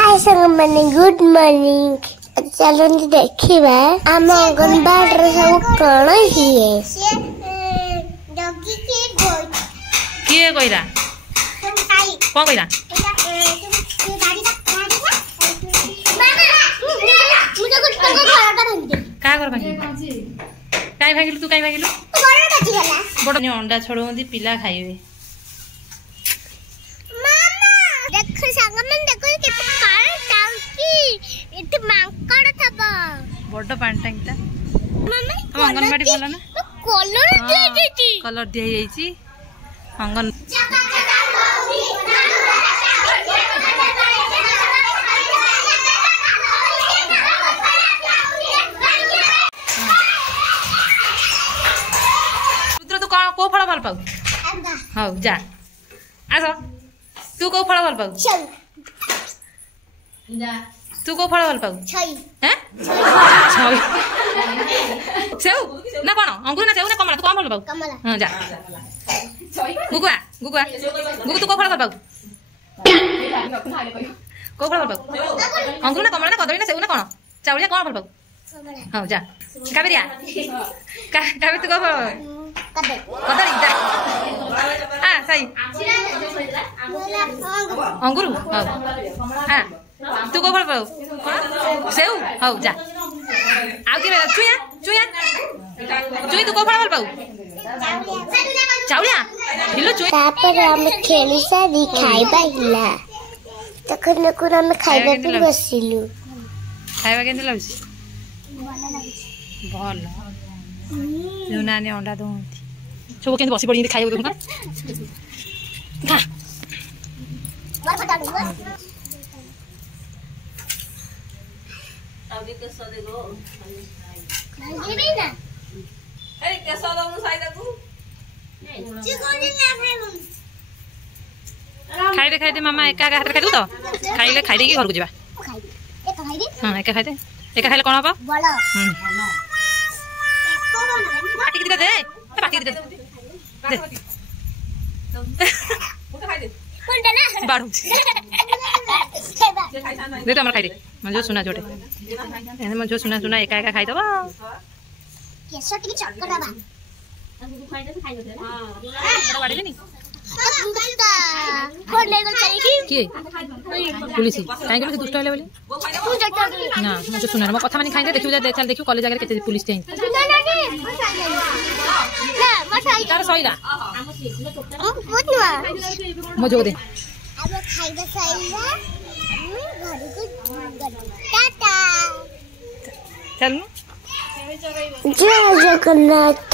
हाय संगମାନେ good morning. चलନ୍ତୁ ଦେଖିବା ଆମ ଅଙ୍ଗନବାଡ଼ିରେ ସବୁ କଣ ହୁଏ। କିଏ କହିଲା କଣ କହିଲା କାହା ଘର ଭାଙ୍ଗିଲୁ କାଇଁ ଭାଙ୍ଗିଲୁ ତୁ କାଇଁ ଭାଙ୍ଗିଲୁ ବଡ଼ ଅଣ୍ଡା ଛଡଉଛନ୍ତି ପିଲା ଖାଇବେ। बड़ पानी टांगीटा अंगनवाड़ी गला ना कलर दिया अंगन तू को फल भल पाऊ हाँ जा आस तू को फल भल पाऊ तू को फल भल पाऊ सेव ना कौन अंगूर ना सेव ना कमला तू कौन भल पाऊ हाँ जा गुगुआ गुगुआ गुगु तू को फल भल पाऊ को फल भल पाऊ अंगूर ना कमला ना कदली ना सेव ना कौन चाउलिया कौन भल पाऊ हाँ जा काबेरिया काबे तू को फल कदली जा हाँ सही अंगूर हाँ तू को फल पाऊ सेव हाँ जा आउ के चुया चुया चुई तू को फल पाऊ चाउलिया हिलो चुई तापर हम खेली सारी खाइबा हिला तखन नकुर हम खाइबा पे बसिलु खाइबा केन लागछि भल लुनाने अंडा दोंती सब केन बसी पड़ी खाइबो देखु खा अभी कैसा देखो मांगेबे ना अरे कैसा दोनों साइड को चिकोनी ना खाइबो खाई दे मामा एका हाथ खाइ दू तो खाइले खाइ दे घर को जीवा खाइ दे हां एका खाइ दे एका खाइले कोन होबा बड़ा पाटी के दे पाटी के दे मुझे खाइ दे कोन देना बाड़ू दे तो हमर खाइ दे मजो सुना जोटे एने मजो सुना सुना एका एका खाइ दबा केसो टिके चक्कर बा खाइ दे हां बड़ा बाड़ी नी कोन लेगल चाहिए के पुलिस काहे गेलो दुष्ट हले बोली ना मजो सुना म कथा माने खाइ दे देखिउ जा चल देखिउ कॉलेज आगे केते पुलिस थे ना मसाई तार सईला बहुत नुआ मजो दे अब खाइबा सईला घर को टाटा चल जय जगन्नाथ।